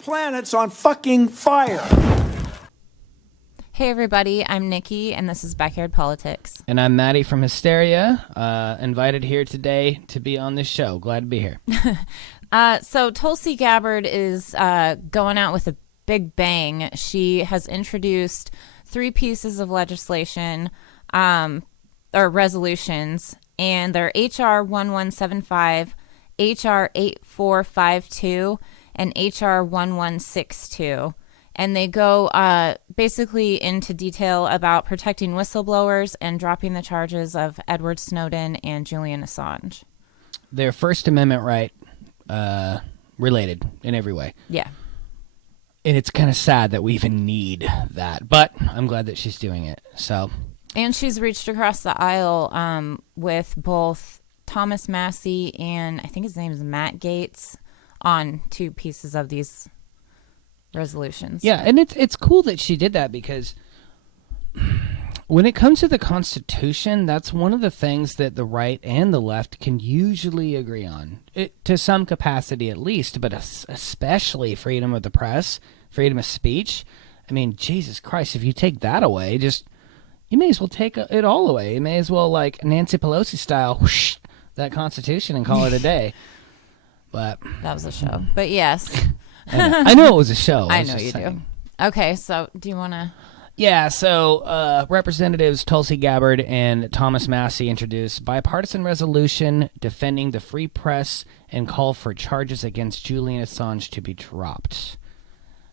planet's on fucking fire. Hey everybody, I'm Nikki, and this is Backyard Politics. And I'm Maddie from Hysteria, invited here today to be on this show. Glad to be here. So Tulsi Gabbard is going out with a big bang. She has introduced 3 pieces of legislation, or resolutions, and they're H.R. 1175, H.R. 8452, and H.R. 1162. And they go basically into detail about protecting whistleblowers and dropping the charges of Edward Snowden and Julian Assange. Their First Amendment right related in every way. Yeah. And it's kind of sad that we even need that, but I'm glad that she's doing it. So, and she's reached across the aisle with both Thomas Massey and I think his name is Matt Gaetz on 2 pieces of these resolutions. Yeah, and it's cool that she did that because when it comes to the Constitution, that's one of the things that the right and the left can usually agree on, to some capacity at least, but especially freedom of the press, freedom of speech. I mean, Jesus Christ, if you take that away, you may as well take it all away. You may as well, like Nancy Pelosi style, whoosh, that Constitution and call it a day. But that was a show. But yes. I know it was a show. I know you do. Okay, so do you want to... Yeah, so Representatives Tulsi Gabbard and Thomas Massey introduced bipartisan resolution defending the free press and call for charges against Julian Assange to be dropped.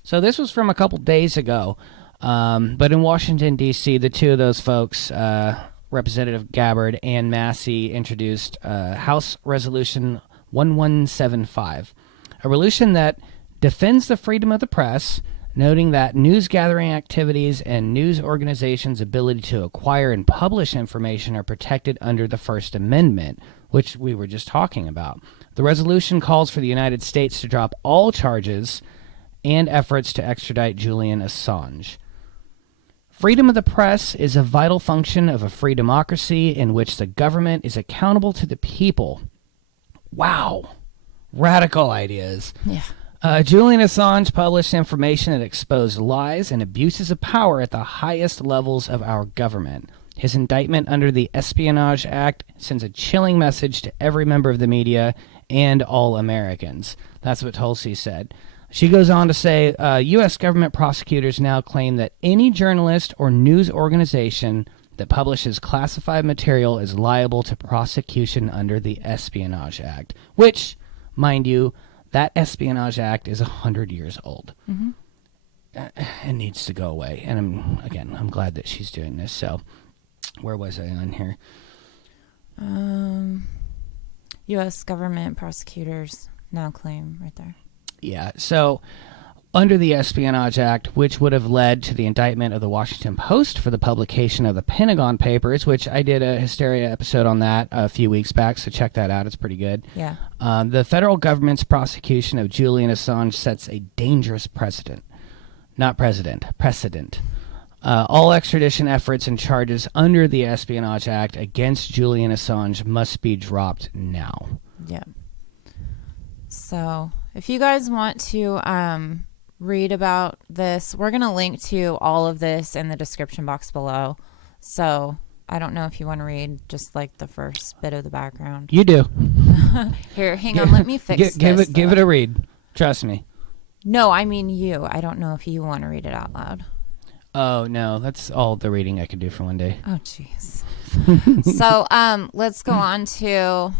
So this was from a couple days ago, but in Washington, D.C., the 2 of those folks, Representative Gabbard and Massey, introduced House Resolution 1175, a resolution that defends the freedom of the press, noting that news-gathering activities and news organizations' ability to acquire and publish information are protected under the First Amendment, which we were just talking about. The resolution calls for the United States to drop all charges and efforts to extradite Julian Assange. Freedom of the press is a vital function of a free democracy in which the government is accountable to the people. Wow. Radical ideas. Yeah. Julian Assange published information that exposed lies and abuses of power at the highest levels of our government. His indictment under the Espionage Act sends a chilling message to every member of the media and all Americans. That's what Tulsi said. She goes on to say, U.S. government prosecutors now claim that any journalist or news organization that publishes classified material is liable to prosecution under the Espionage Act, which, mind you, that Espionage Act is 100 years old. Mm-hmm. It needs to go away. And I'm glad that she's doing this. So, where was I on here? U.S. government prosecutors now claim right there. Yeah. So, under the Espionage Act, which would have led to the indictment of the Washington Post for the publication of the Pentagon Papers, which I did a Hysteria episode on that a few weeks back, so check that out. It's pretty good. Yeah. The federal government's prosecution of Julian Assange sets a dangerous precedent. Not precedent. All extradition efforts and charges under the Espionage Act against Julian Assange must be dropped now. Yeah. So, if you guys want to read about this, we're going to link to all of this in the description box below. So I don't know if you want to read just like the first bit of the background. You do. Here, hang on, let me fix this. Give it a read. Trust me. No, I mean you. I don't know if you want to read it out loud. Oh, no, that's all the reading I could do for one day. Oh, jeez. So let's go on to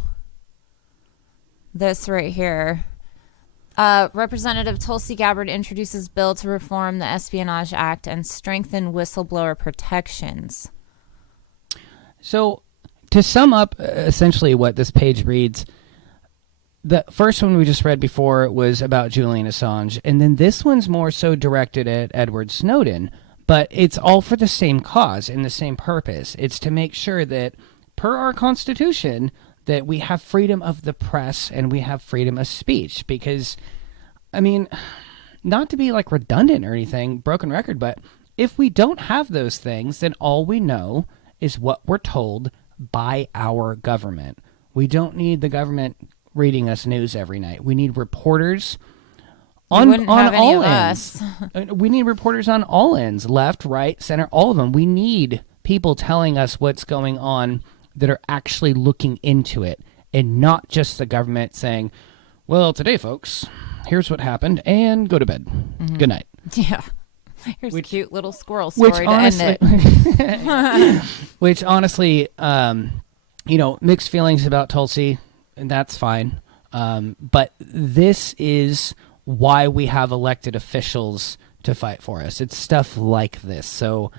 this right here. Representative Tulsi Gabbard introduces bill to reform the Espionage Act and strengthen whistleblower protections. So, to sum up essentially what this page reads, the first one we just read before was about Julian Assange, and then this one's more so directed at Edward Snowden, but it's all for the same cause and the same purpose. It's to make sure that, per our Constitution, that we have freedom of the press and we have freedom of speech. Because, I mean, not to be like redundant or anything, broken record, but if we don't have those things, then all we know is what we're told by our government. We don't need the government reading us news every night. We need reporters You wouldn't have any all of ends. us. We need reporters on all ends, left, right, center, all of them. We need people telling us what's going on that are actually looking into it, and not just the government saying, well, today, folks, here's what happened, and go to bed. Good night. Yeah. Here's a cute little squirrel story to end it. Which honestly, mixed feelings about Tulsi, and that's fine. But this is why we have elected officials to fight for us. It's stuff like this. So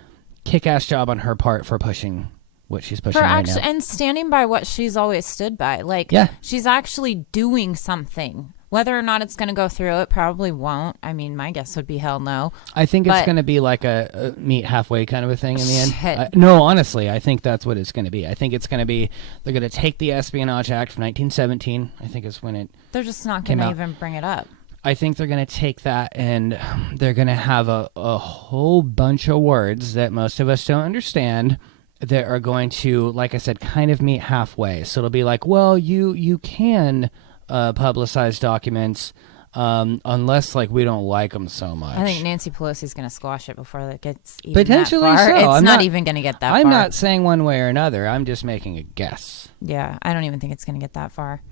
kick-ass job on her part for pushing what she's pushing right now. And standing by what she's always stood by. Like, she's actually doing something. Whether or not it's going to go through, it probably won't. I mean, my guess would be hell no. I think it's going to be like a meet halfway kind of a thing in the end. Shit. No, honestly, I think that's what it's going to be. I think it's going to be, they're going to take the Espionage Act from 1917. I think is when it They're just not going to even bring it up. I think they're going to take that and they're going to have a whole bunch of words that most of us don't understand that are going to, like I said, kind of meet halfway. So it'll be like, well, you can publicize documents unless like we don't like them so much. I think Nancy Pelosi's going to squash it before it gets even potentially that far. so. It's not even going to get that far. I'm not saying one way or another. I'm just making a guess. Yeah, I don't even think it's going to get that far.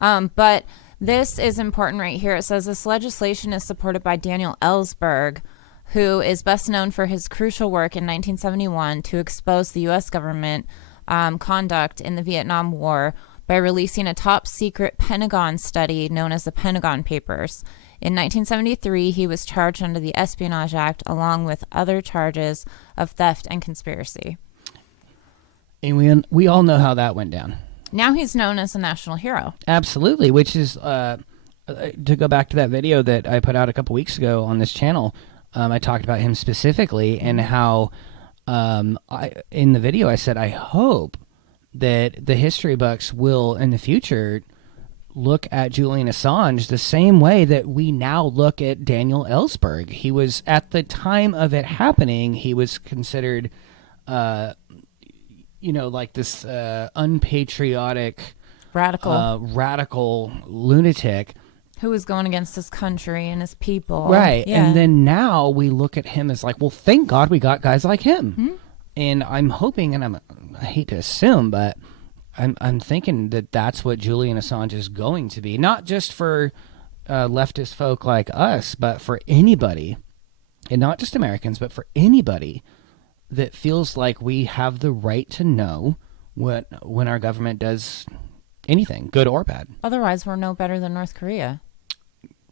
But this is important right here. It says this legislation is supported by Daniel Ellsberg, who is best known for his crucial work in 1971 to expose the U.S. government conduct in the Vietnam War by releasing a top-secret Pentagon study known as the Pentagon Papers. In 1973, he was charged under the Espionage Act along with other charges of theft and conspiracy. And we all know how that went down. Now he's known as a national hero. Absolutely, which is, to go back to that video that I put out a couple weeks ago on this channel, I talked about him specifically and how in the video I said, I hope that the history books will, in the future, look at Julian Assange the same way that we now look at Daniel Ellsberg. He was, at the time of it happening, he was considered, like this unpatriotic, radical lunatic. Who was going against his country and his people. Right. Yeah. And then now we look at him as like, well, thank God we got guys like him. Mm-hmm. And I'm hoping, and I hate to assume, but I'm thinking that that's what Julian Assange is going to be. Not just for leftist folk like us, but for anybody, and not just Americans, but for anybody that feels like we have the right to know when our government does anything, good or bad. Otherwise, we're no better than North Korea.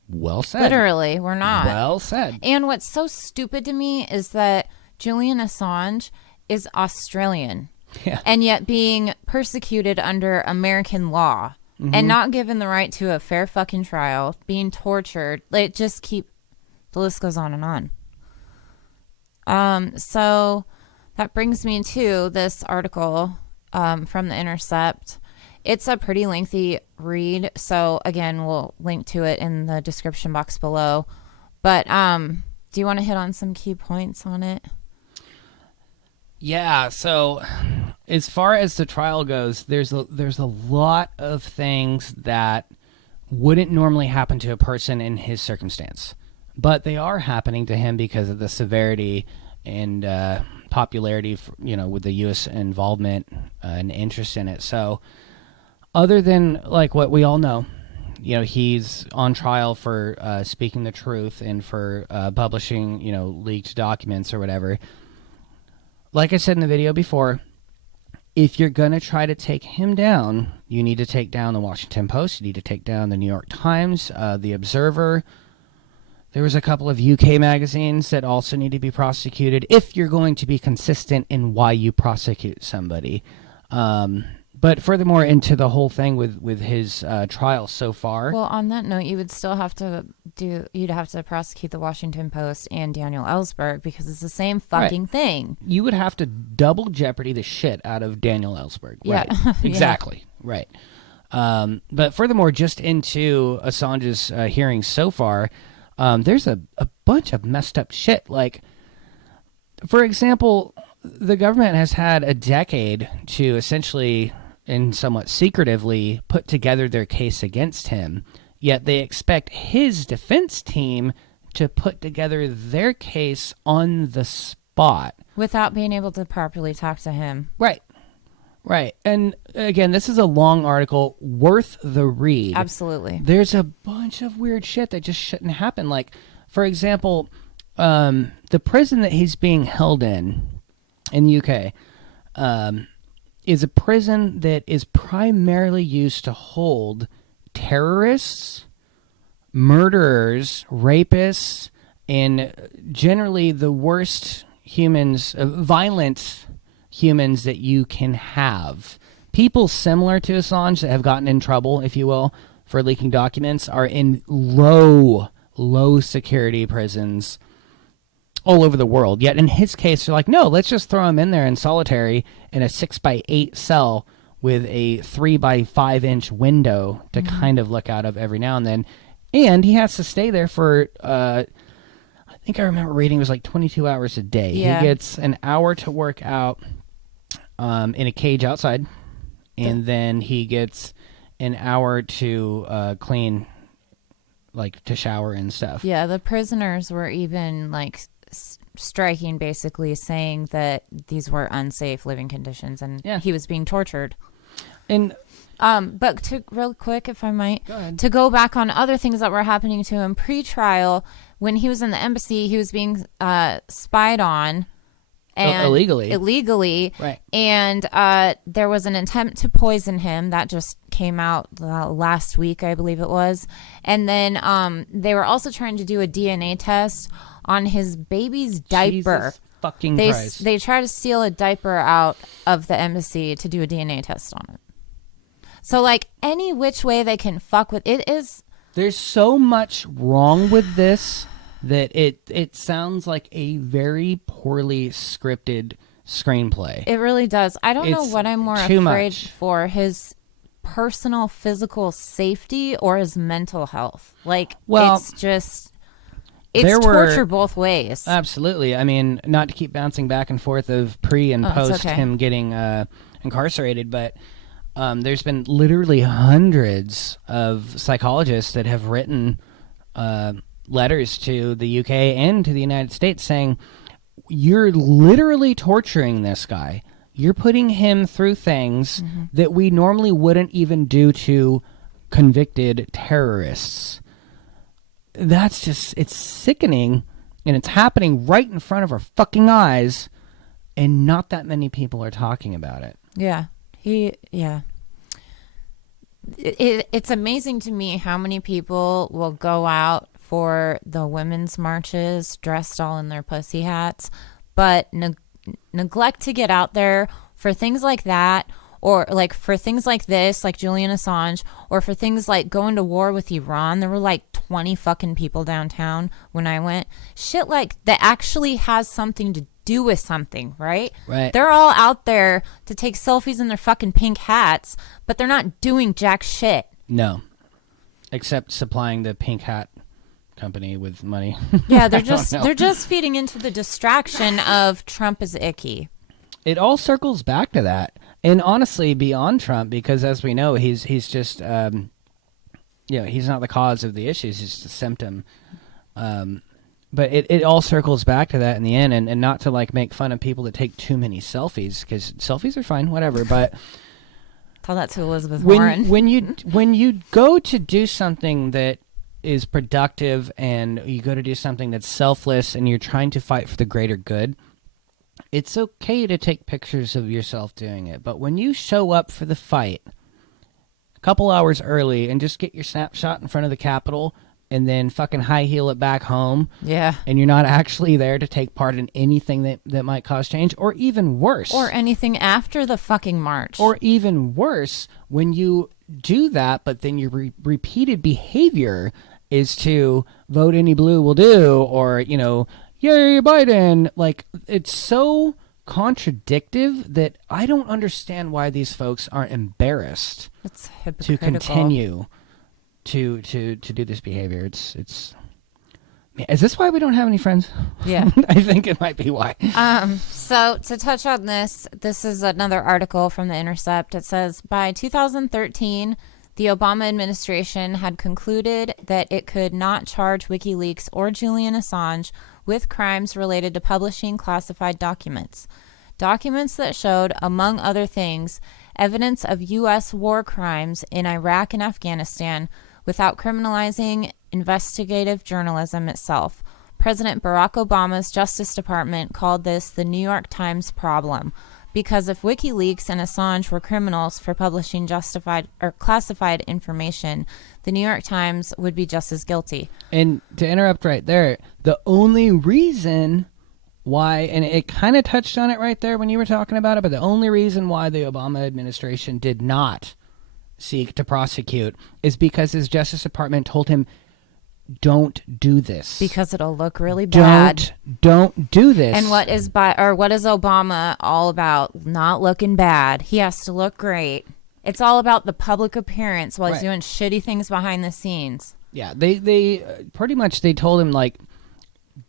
Well said. Literally, we're not. Well said. And what's so stupid to me is that Julian Assange is Australian. Yeah. And yet being persecuted under American law and not given the right to a fair fucking trial, being tortured. The list goes on and on. So that brings me to this article from the Intercept. It's a pretty lengthy read, so again, we'll link to it in the description box below. But do you want to hit on some key points on it? Yeah, so as far as the trial goes, there's a lot of things that wouldn't normally happen to a person in his circumstance, but they are happening to him because of the severity and popularity, with the U.S. involvement and interest in it. So other than like what we all know, he's on trial for speaking the truth and for publishing, leaked documents or whatever. Like I said in the video before, if you're going to try to take him down, you need to take down the Washington Post, you need to take down the New York Times, the Observer. There was a couple of UK magazines that also need to be prosecuted if you're going to be consistent in why you prosecute somebody. But furthermore, into the whole thing with his trial so far. Well, on that note, you would still have to prosecute the Washington Post and Daniel Ellsberg because it's the same fucking thing. You would have to double jeopardy the shit out of Daniel Ellsberg. Yeah. Right. Exactly. Yeah. Right. But furthermore, just into Assange's hearings so far, there's a bunch of messed up shit. Like, for example, the government has had a decade to essentially and somewhat secretively put together their case against him yet they expect his defense team to put together their case on the spot. Without being able to properly talk to him. Right. Right. And again, this is a long article worth the read. Absolutely. There's a bunch of weird shit that just shouldn't happen. Like, for example, the prison that he's being held in the UK, is a prison that is primarily used to hold terrorists, murderers, rapists, and generally the worst humans, violent humans that you can have. People similar to Assange that have gotten in trouble, if you will, for leaking documents are in low security prisons all over the world. Yet in his case, they're like, no, let's just throw him in there in solitary in a 6x8 cell with a 3x5 window to kind of look out of every now and then. And he has to stay there for, I think I remember reading it was like 22 hours a day. Yeah. He gets an hour to work out in a cage outside, and then he gets an hour to clean, like to shower and stuff. Yeah, the prisoners were even like striking, basically saying that these were unsafe living conditions, and he was being tortured. And but to real quick, if I might, to go back on other things that were happening to him pre-trial, when he was in the embassy, he was being spied on. And illegally, right? And there was an attempt to poison him that just came out last week, I believe it was. And then they were also trying to do a DNA test on his baby's diaper. Jesus fucking Christ! They tried to steal a diaper out of the embassy to do a DNA test on it. So like any which way they can fuck with it is. There's so much wrong with this that it sounds like a very poorly scripted screenplay. It really does. I don't know what I'm more afraid for, his personal physical safety or his mental health. Like, it's just, it's torture both ways. Absolutely. I mean, not to keep bouncing back and forth of pre and post him getting incarcerated, but there's been literally hundreds of psychologists that have written letters to the UK and to the United States saying, you're literally torturing this guy. You're putting him through things that we normally wouldn't even do to convicted terrorists. That's just, it's sickening, and it's happening right in front of our fucking eyes, and not that many people are talking about it. Yeah. It's amazing to me how many people will go out for the women's marches dressed all in their pussy hats, but neglect to get out there for things like that, or like for things like this, like Julian Assange, or for things like going to war with Iran. There were like 20 fucking people downtown when I went. Shit like that actually has something to do with something, right? Right. They're all out there to take selfies in their fucking pink hats, but they're not doing jack shit. No. Except supplying the pink hat company with money. Yeah, they're just feeding into the distraction of Trump is icky. It all circles back to that. And honestly, beyond Trump, because as we know, he's just he's not the cause of the issues, he's just a symptom. But it all circles back to that in the end, and not to like make fun of people that take too many selfies, because selfies are fine, whatever, but tell that to Elizabeth Warren. When you go to do something that is productive, and you go to do something that's selfless, and you're trying to fight for the greater good, it's okay to take pictures of yourself doing it. But when you show up for the fight a couple hours early and just get your snapshot in front of the Capitol and then fucking high heel it back home, and you're not actually there to take part in anything that might cause change, or even worse, or anything after the fucking march, or even worse, when you do that, but then your repeated behavior is to vote any blue will do, or, you know, yay Biden. Like, it's so contradictive that I don't understand why these folks aren't embarrassed to continue to do this behavior. It's is this why we don't have any friends? Yeah. I think it might be why. So to touch on this is another article from the Intercept. It says by 2013, The Obama administration had concluded that it could not charge WikiLeaks or Julian Assange with crimes related to publishing classified documents. Documents that showed, among other things, evidence of U.S. war crimes in Iraq and Afghanistan without criminalizing investigative journalism itself. President Barack Obama's Justice Department called this the New York Times problem, because if WikiLeaks and Assange were criminals for publishing justified or classified information, the New York Times would be just as guilty. And to interrupt right there, the only reason why, and it kind of touched on it right there when you were talking about it, but the only reason why the Obama administration did not seek to prosecute is because his Justice Department told him, don't do this. Because it'll look really bad. Don't do this. And what is Obama all about? Not looking bad. He has to look great. It's all about the public appearance while he's doing shitty things behind the scenes. Yeah, they pretty much they told him, like,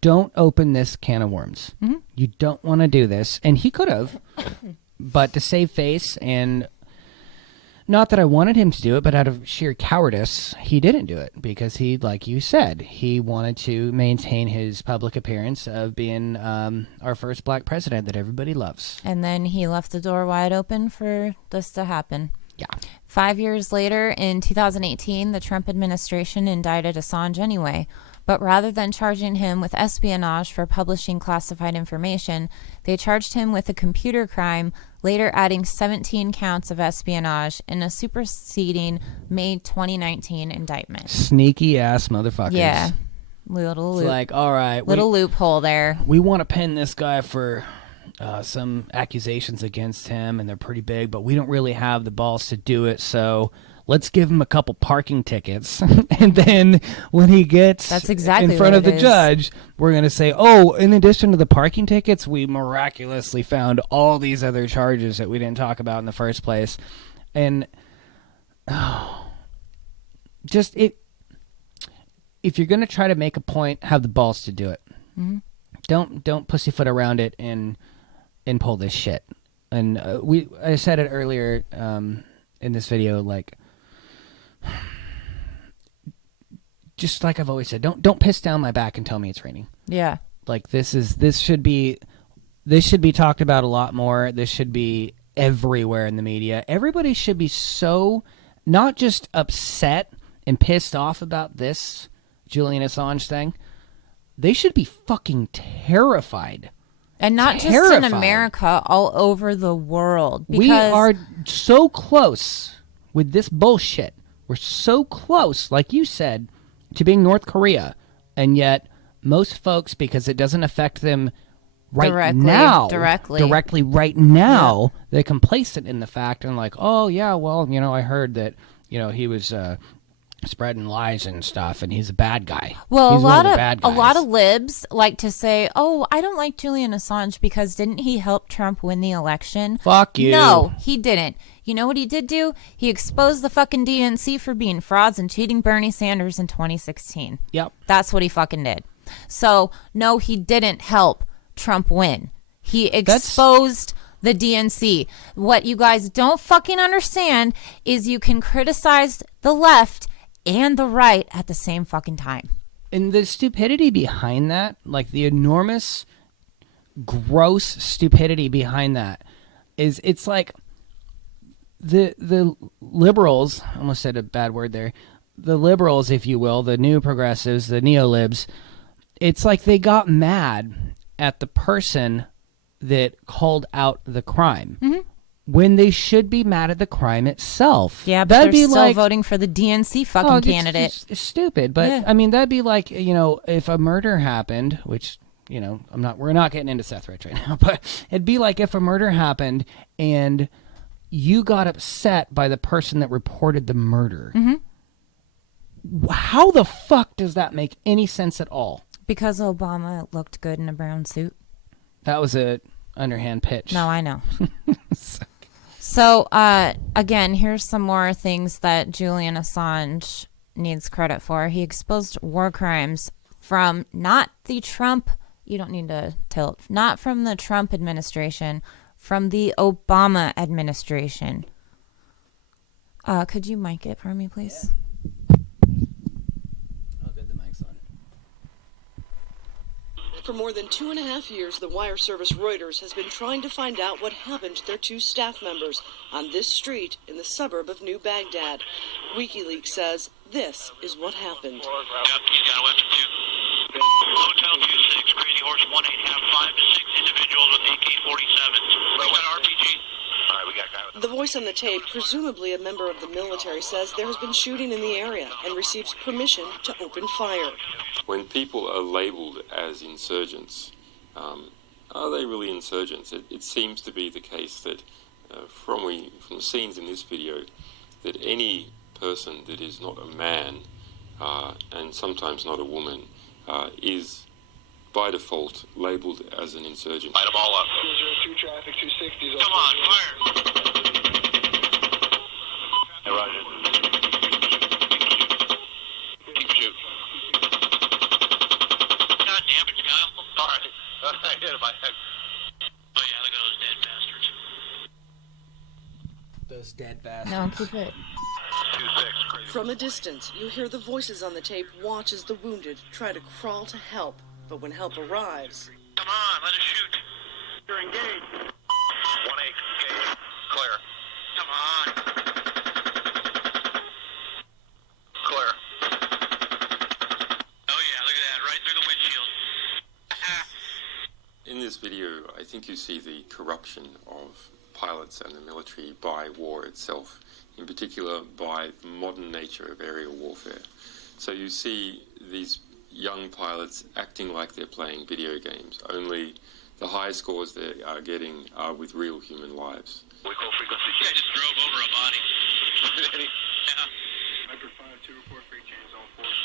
don't open this can of worms. Mm-hmm. You don't want to do this. And he could have, but to save face, and not that I wanted him to do it, but out of sheer cowardice, he didn't do it because he, like you said, he wanted to maintain his public appearance of being our first black president that everybody loves. And then he left the door wide open for this to happen. Yeah. 5 years later, in 2018, the Trump administration indicted Assange anyway. But rather than charging him with espionage for publishing classified information, they charged him with a computer crime, later adding 17 counts of espionage in a superseding May 2019 indictment. Sneaky ass motherfuckers. Yeah. Little like, all right. Loophole there. We want to pin this guy for some accusations against him, and they're pretty big, but we don't really have the balls to do it, so let's give him a couple parking tickets. And then when he gets in front of the judge, we're going to say, oh, in addition to the parking tickets, we miraculously found all these other charges that we didn't talk about in the first place. And just if you're going to try to make a point, have the balls to do it. Mm-hmm. Don't pussyfoot around it and pull this shit. And I said it earlier in this video, like, just like I've always said, don't piss down my back and tell me it's raining. Yeah. Like, this should be talked about a lot more. This should be everywhere in the media. Everybody should be so not just upset and pissed off about this Julian Assange thing. They should be fucking terrified. And not just in America, all over the world. Because we are so close with this bullshit. We're so close, like you said, to being North Korea. And yet, most folks, because it doesn't affect them directly right now, they're complacent in the fact and like, oh, yeah, well, I heard that, he was spreading lies and stuff, and he's a bad guy. Well, he's a lot of libs like to say, oh, I don't like Julian Assange because didn't he help Trump win the election? Fuck you. No, he didn't. You know what he did do? He exposed the fucking DNC for being frauds and cheating Bernie Sanders in 2016. Yep. That's what he fucking did. So, no, he didn't help Trump win. He exposed the DNC. What you guys don't fucking understand is you can criticize the left and the right at the same fucking time. And the stupidity behind that, like the enormous, gross stupidity behind that, is it's like the liberals, I almost said a bad word there, the liberals, if you will, the new progressives, the neo-libs, it's like they got mad at the person that called out the crime. Mm-hmm. When they should be mad at the crime itself. Yeah, but they're still voting for the DNC fucking candidate. It's stupid, but yeah. I mean, that'd be like, if a murder happened, which, we're not getting into Seth Rich right now, but it'd be like if a murder happened and you got upset by the person that reported the murder. Mm-hmm. How the fuck does that make any sense at all? Because Obama looked good in a brown suit. That was a underhand pitch. No, I know. So, again, here's some more things that Julian Assange needs credit for. He exposed war crimes from not the Trump, you don't need to tilt, not from the Trump administration, from the Obama administration. Could you mic it for me, please? Oh, good, the mic's on. For more than 2.5 years, the wire service Reuters has been trying to find out what happened to their 2 staff members on this street in the suburb of New Baghdad. WikiLeaks says this is what happened. Yep, he's got a weapon too. Hotel 26, Crazy Horse 18, have 5 to 6 individuals with AK-47s. We got RPG. All right, we got a guy with The voice on the tape, presumably a member of the military, says there has been shooting in the area and receives permission to open fire. When people are labelled as insurgents, are they really insurgents? It seems to be the case that from the scenes in this video, that any person that is not a man and sometimes not a woman is by default labelled as an insurgent. Light them all up. 202 traffic, 260. Come on, fire. Hey, Roger. Keep shooting. God damn it, Kyle. All right. I hit him. Oh, yeah, look at those dead bastards. Those dead bastards. No, keep it. 26, Crazy From a distance, you hear the voices on the tape watch as the wounded try to crawl to help. But when help arrives, Come on, let us shoot. You're engaged. 1-8, engaged. Clear. Come on. Clear. Oh yeah, look at that, right through the windshield. In this video, I think you see the corruption of pilots and the military by war itself, in particular by the modern nature of aerial warfare. So you see these young pilots acting like they're playing video games, only the high scores they are getting are with real human lives. We call frequency. Yeah, just drove over a body. Yeah.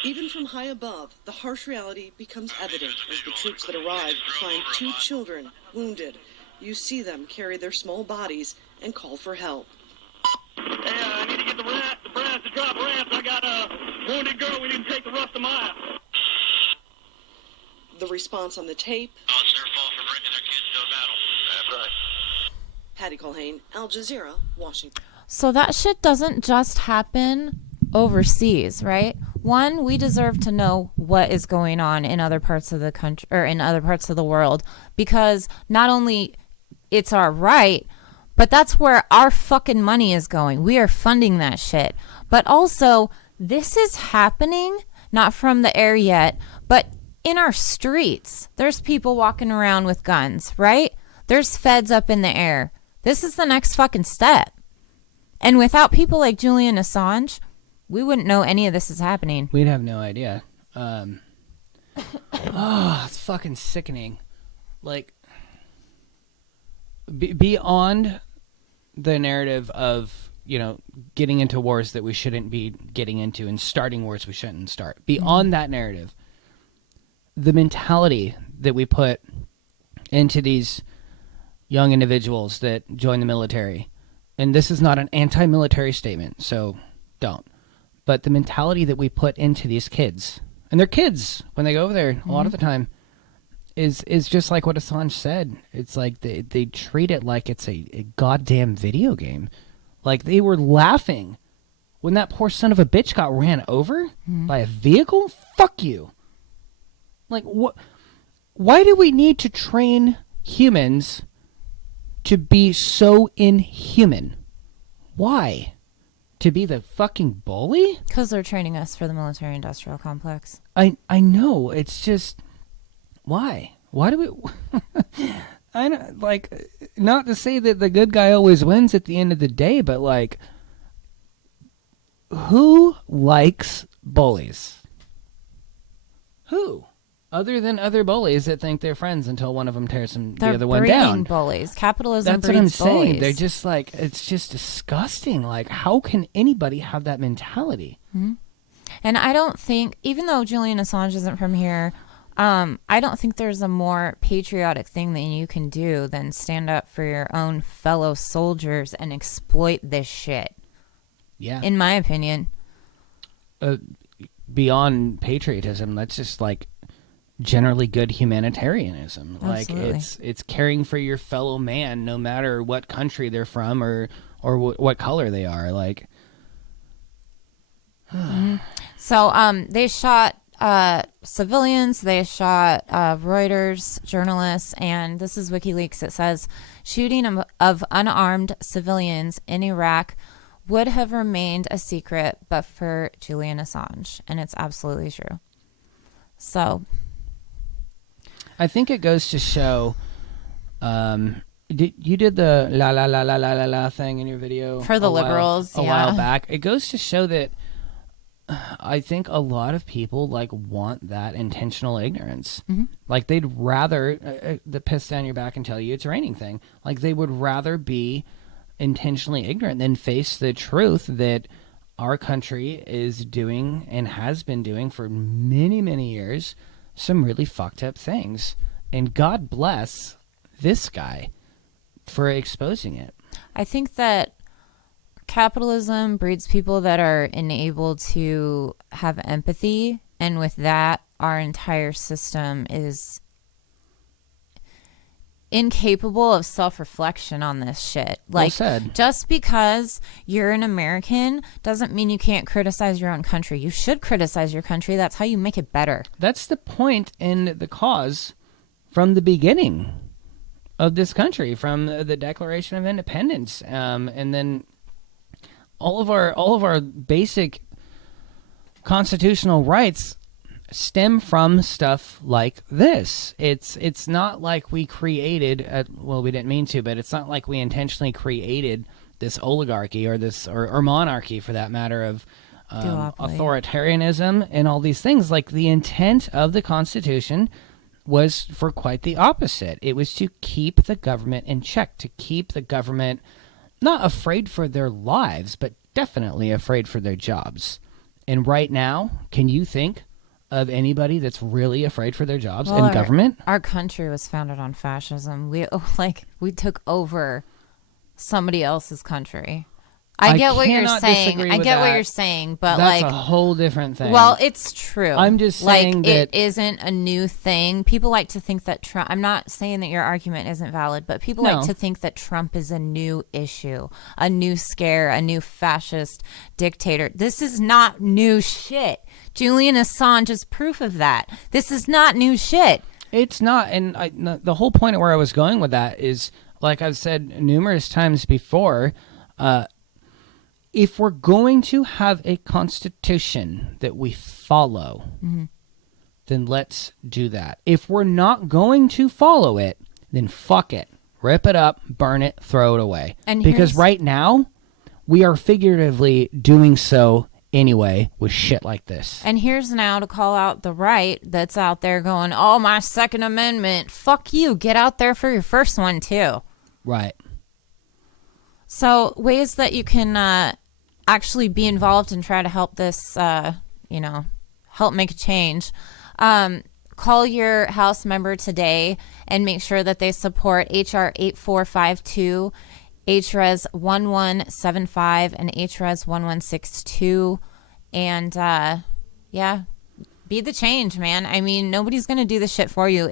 even from high above, the harsh reality becomes evident as the troops that arrive find 2 children wounded. You see them carry their small bodies and call for help. Hey, I need to get the brass to drop ramps. I got a wounded girl. We didn't take the rough to mile. The response on the tape, Oh, it's their fault for bringing their kids to a battle. That's right. Patty Culhane, Al Jazeera, Washington. So that shit doesn't just happen overseas, right? One, we deserve to know what is going on in other parts of the country or in other parts of the world, because not only it's our right, but that's where our fucking money is going. We are funding that shit. But also, this is happening, not from the air yet, but in our streets. There's people walking around with guns, right? There's feds up in the air. This is the next fucking step. And without people like Julian Assange, we wouldn't know any of this is happening. We'd have no idea. It's fucking sickening. Like, beyond the narrative of, you know, getting into wars that we shouldn't be getting into and starting wars we shouldn't start. Beyond that narrative, the mentality that we put into these young individuals that join the military, and this is not an anti-military statement, so don't, but the mentality that we put into these kids, and they're kids when they go over there a lot of the time, is just like what Assange said. It's like they treat it like it's a goddamn video game. Like, they were laughing when that poor son of a bitch got ran over by a vehicle. Fuck you. Like, what? Why do we need to train humans to be so inhuman? Why? To be the fucking bully? Because they're training us for the military-industrial complex. I know. It's just, why? Why do we? I don't, like, not to say that the good guy always wins at the end of the day, but like, who likes bullies? Who? Other than other bullies that think they're friends until one of them tears the other one down. Bullies. Capitalism That's what I'm breeds bullies. saying. They're just like, it's just disgusting. Like, how can anybody have that mentality? Mm-hmm. And I don't think, even though Julian Assange isn't from here, I don't think there's a more patriotic thing that you can do than stand up for your own fellow soldiers and exploit this shit. Yeah. In my opinion. Beyond patriotism, that's just like generally good humanitarianism. Absolutely. Like, it's caring for your fellow man, no matter what country they're from or what color they are. Like, So they shot civilians, they shot Reuters journalists, and this is WikiLeaks. It says shooting of unarmed civilians in Iraq would have remained a secret but for Julian Assange, and it's absolutely true. So I think it goes to show. You did the la la la la la la la thing in your video for the liberals a while back. It goes to show that I think a lot of people like want that intentional ignorance. Like they'd rather the piss down your back and tell you it's raining thing. Like they would rather be intentionally ignorant than face the truth that our country is doing and has been doing for many, many years some really fucked up things. And God bless this guy for exposing it. I think that capitalism breeds people that are enabled to have empathy, and with that, our entire system is incapable of self-reflection on this shit. Like, well said. Just because you're an American doesn't mean you can't criticize your own country. You should criticize your country. That's how you make it better. That's the point in the cause from the beginning of this country, from the Declaration of Independence, and then all of our basic constitutional rights stem from stuff like this. It's not like we created we didn't mean to, but it's not like we intentionally created this oligarchy or this or monarchy for that matter of authoritarianism and all these things. Like the intent of the Constitution was for quite the opposite. It was to keep the government in check, to keep the government not afraid for their lives, but definitely afraid for their jobs. And right now, can you think of anybody that's really afraid for their jobs in government? Our country was founded on fascism. We took over somebody else's country. I get what you're saying. I get what you're saying, but that's a whole different thing. Well, it's true. I'm just saying that it isn't a new thing. People like to think that Trump. I'm not saying that your argument isn't valid, but people like to think that Trump is a new issue, a new scare, a new fascist dictator. This is not new shit. Julian Assange is proof of that. This is not new shit. It's not, and the whole point of where I was going with that is, like I've said numerous times before, if we're going to have a constitution that we follow, then let's do that. If we're not going to follow it, then fuck it. Rip it up, burn it, throw it away. Because right now, we are figuratively doing so anyway with shit like this. And here's now to call out the right that's out there going, oh, my Second Amendment. Fuck you. Get out there for your first one, too. Right. So ways that you can actually be involved and try to help this, help make a change. Call your House member today and make sure that they support H.R. 8452, HRES 1175, and HRES 1162. And, be the change, man. I mean, nobody's going to do this shit for you.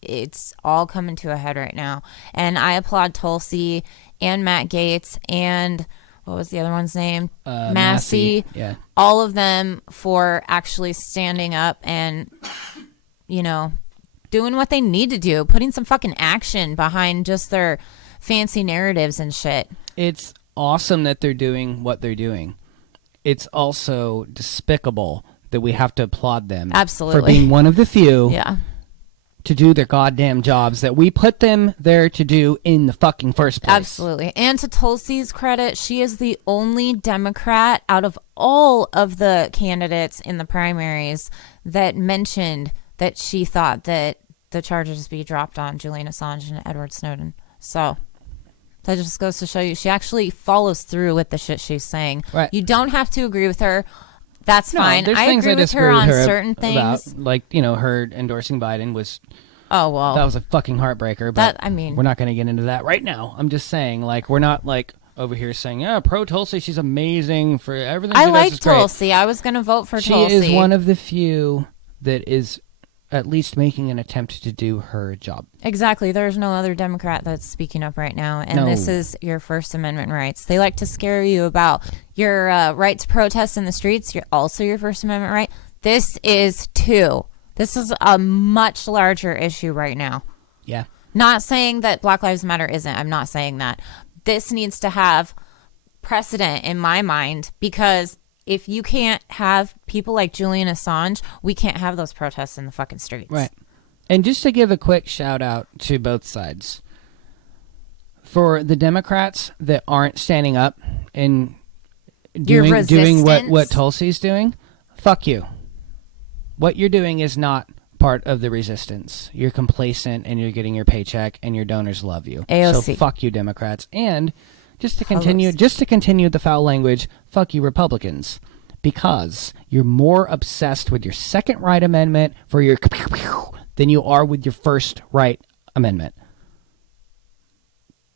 It's all coming to a head right now. And I applaud Tulsi and Matt Gaetz and what was the other one's name? Massey. Yeah. All of them for actually standing up and, doing what they need to do, putting some fucking action behind just their fancy narratives and shit. It's awesome that they're doing what they're doing. It's also despicable that we have to applaud them. Absolutely. For being one of the few. Yeah. To do their goddamn jobs that we put them there to do in the fucking first place. Absolutely. And to Tulsi's credit, she is the only Democrat out of all of the candidates in the primaries that mentioned that she thought that the charges be dropped on Julian Assange and Edward Snowden. So that just goes to show you she actually follows through with the shit she's saying. Right. You don't have to agree with her. That's fine. There's I things agree with her on certain things. About, like, her endorsing Biden was... Oh, well. That was a fucking heartbreaker, but we're not going to get into that right now. I'm just saying, we're not, over here saying, pro Tulsi, she's amazing for everything she does like is great. Tulsi. I was going to vote for Tulsi. She is one of the few that is at least making an attempt to do her job. Exactly. There's no other Democrat that's speaking up right now. And No. this is your First Amendment rights. They like to scare you about your right to protest in the streets. You're also your First Amendment right. This is too. This is a much larger issue right now. Yeah. Not saying that Black Lives Matter isn't. I'm not saying that. This needs to have precedent in my mind, because if you can't have people like Julian Assange, we can't have those protests in the fucking streets. Right. And just to give a quick shout out to both sides, for the Democrats that aren't standing up and doing what Tulsi's doing, fuck you. What you're doing is not part of the resistance. You're complacent and you're getting your paycheck and your donors love you. AOC. So fuck you, Democrats. And just to continue the foul language, fuck you, Republicans. Because you're more obsessed with your Second Right Amendment for your than you are with your First Right Amendment.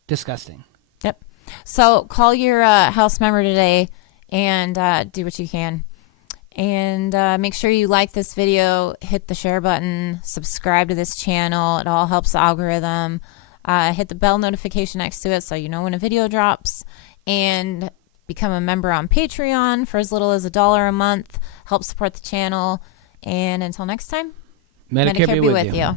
Disgusting. Yep. So call your House member today and do what you can. And make sure you like this video, hit the share button, subscribe to this channel. It all helps the algorithm. Hit the bell notification next to it so you know when a video drops. And become a member on Patreon for as little as $1 a month. Help support the channel. And until next time, Medicare be with you.